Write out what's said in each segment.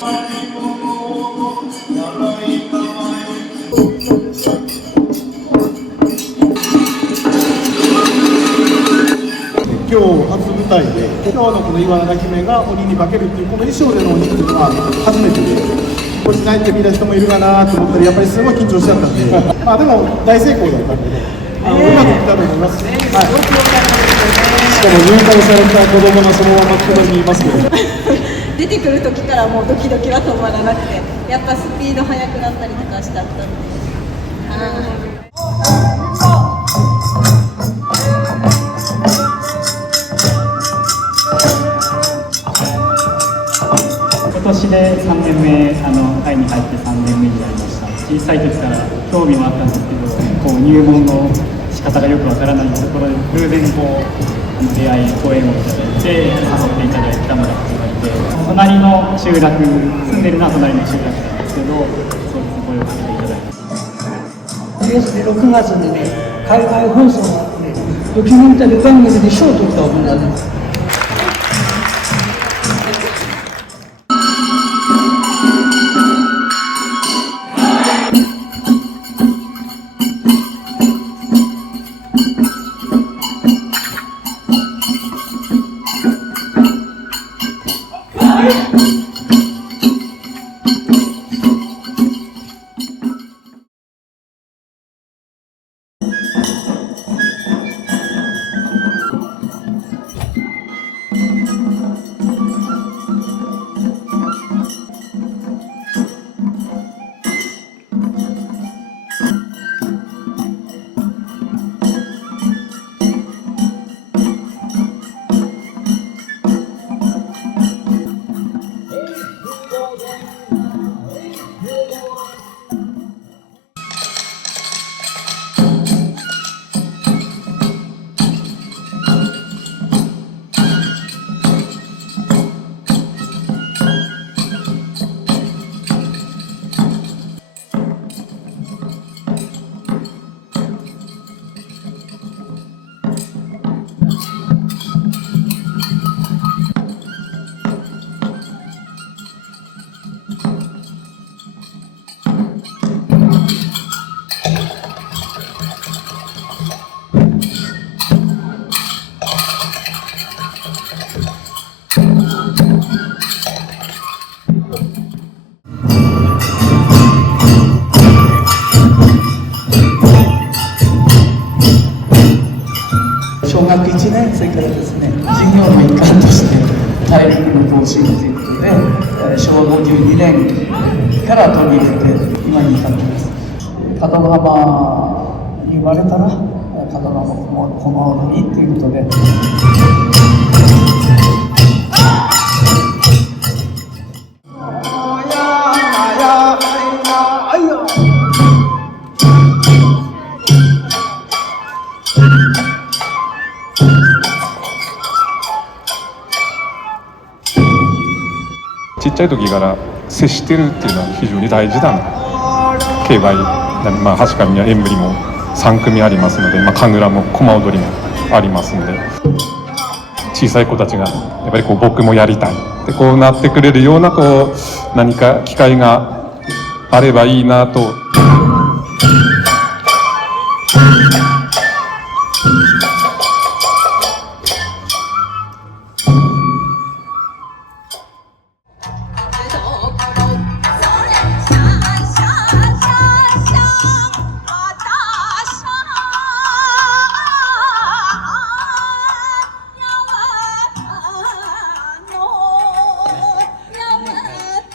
今日初舞台で、今日のこの岩永姫が鬼に化けるっていうこの衣装での鬼っていうのは初めてで、これしないって見た人もいるかなと思ったらやっぱりすごい緊張しちゃったんで、まあでも大成功だったんで、うまくいったと思います。はい、しかも入会された子供がそのままここにいますけど。出てくる時からもうドキドキは止まらなくて、やっぱスピード速くなったりとかしちゃったんで。今年で3年目、会に入って3年目になりました。小さい時から興味もあったんですけど、こう入門の仕方がよくわからないところで偶然こう出会い、ご縁をいただいて誘っていただいたのが始まりで、隣の集落、住んでるのは隣の集落なんですけど、そうですね、声をかけていただいて。6月にね、海外放送があってね、ドキュメンタリー番組で賞を取った女なんです。小学1年生からですね、授業の一環として大陸の行進ということで、昭和52年から取り入れて今に至っています。門浜に生まれたら門浜も駒踊りということで。ちっちゃい時から接してるっていうのは非常に大事だな。競馬、橋上や縁振りも3組ありますので、神楽も駒踊りもありますので、小さい子たちがやっぱりこう僕もやりたいってこうなってくれるようなこう何か機会があればいいなと。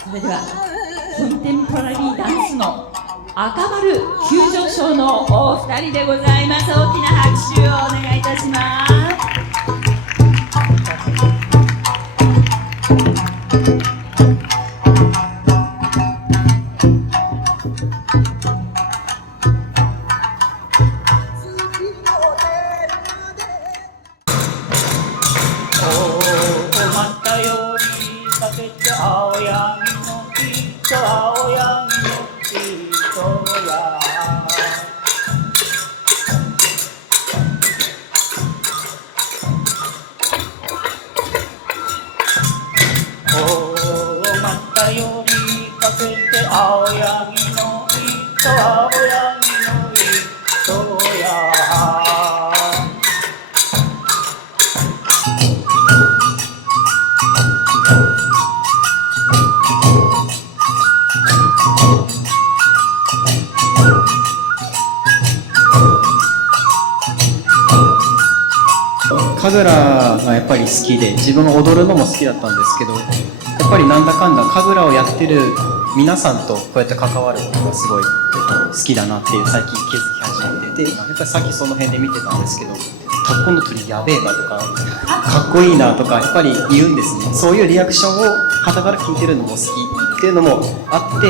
それではコンテンポラリーダンスの赤丸急上昇のお二人でございます。大きな拍手をお願いいたします。たよりかけて青柳の糸青柳の糸や神楽がやっぱり好きで、自分が踊るのも好きだったんですけど、やっぱりなんだかんだ神楽をやってる皆さんとこうやって関わることがすごい好きだなっていう最近気づき始めて、やっぱりさっきその辺で見てたんですけど、タッコの鳥やべえなとか、かっこいいなとかやっぱり言うんですね。そういうリアクションを傍から聞いてるのも好きっていうのもあって、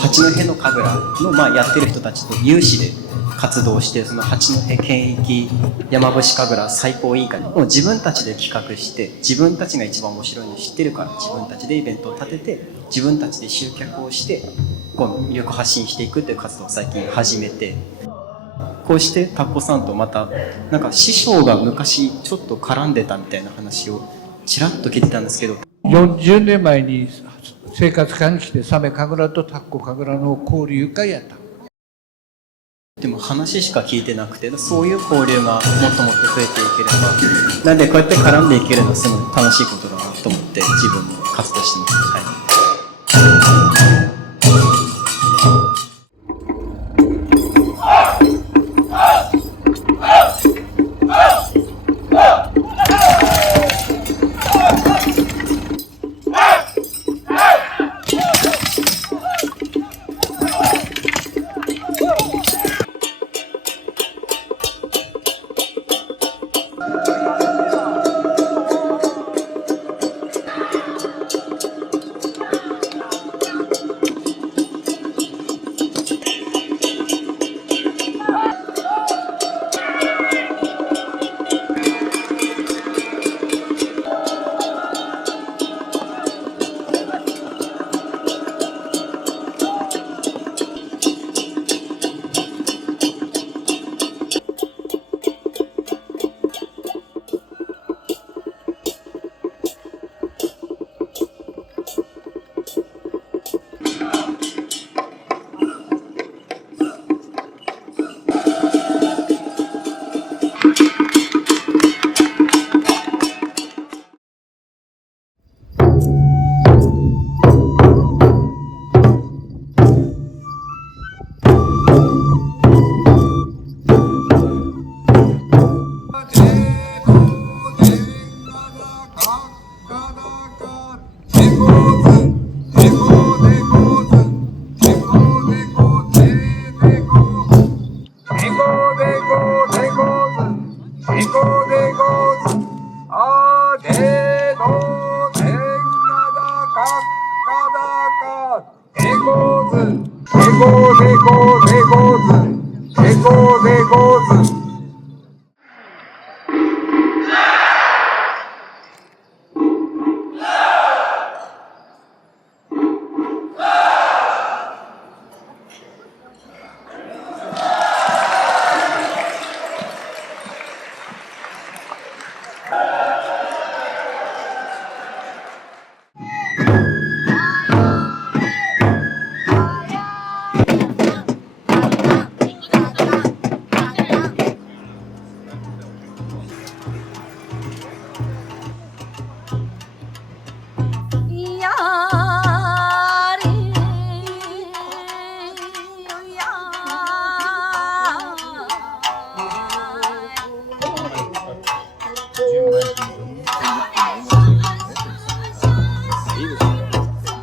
八戸の神楽のやってる人たちと有志で活動して、その八戸県域山伏神楽最高委員会もう自分たちで企画して、自分たちが一番面白いの知ってるから自分たちでイベントを立てて、自分たちで集客をしてこの魅力発信していくっていう活動を最近始めて、こうしてタッコさんとまたなんか師匠が昔ちょっと絡んでたみたいな話をちらっと聞いてたんですけど、40年前に生活館に来てサメ神楽とタッコ神楽の交流会やった。でも話しか聞いてなくて、そういう交流がもっともっと増えていければ、なんでこうやって絡んでいけるのはすごい楽しいことだなと思って自分も活動してます。はい。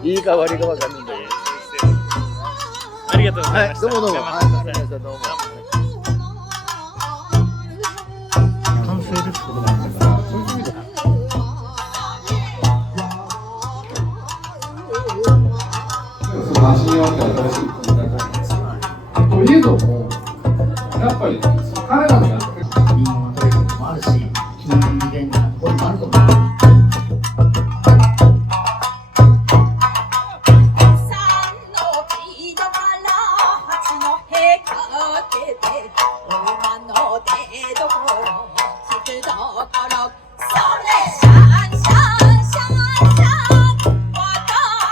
いいか悪いか分かんないんだけど。ありがとうございました。どうもどうも。はい、わかりました。どうも。完成ですけど、そういう意味で。安心をあって新しいことになるわけです。といえども、やっぱり彼らのやってるリンゴの取れることもあるし、金融イベントのところもあると思う。それシャンシャンシャンシャン私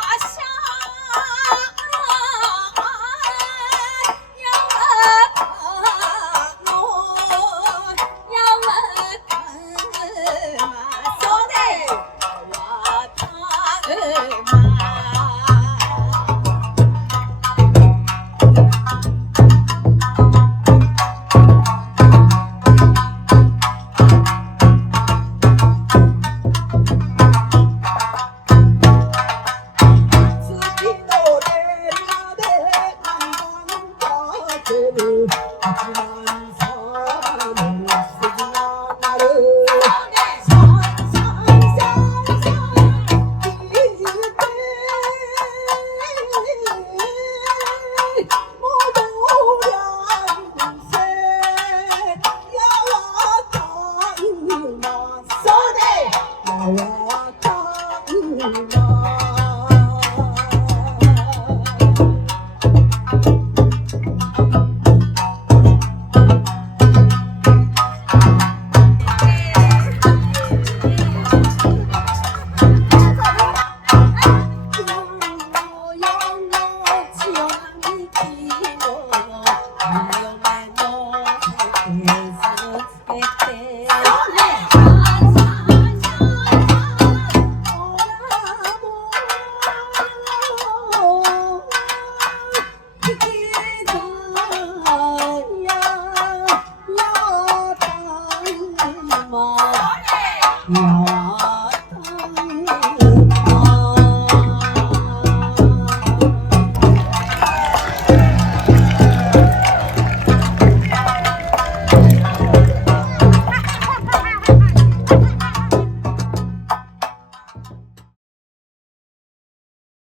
うん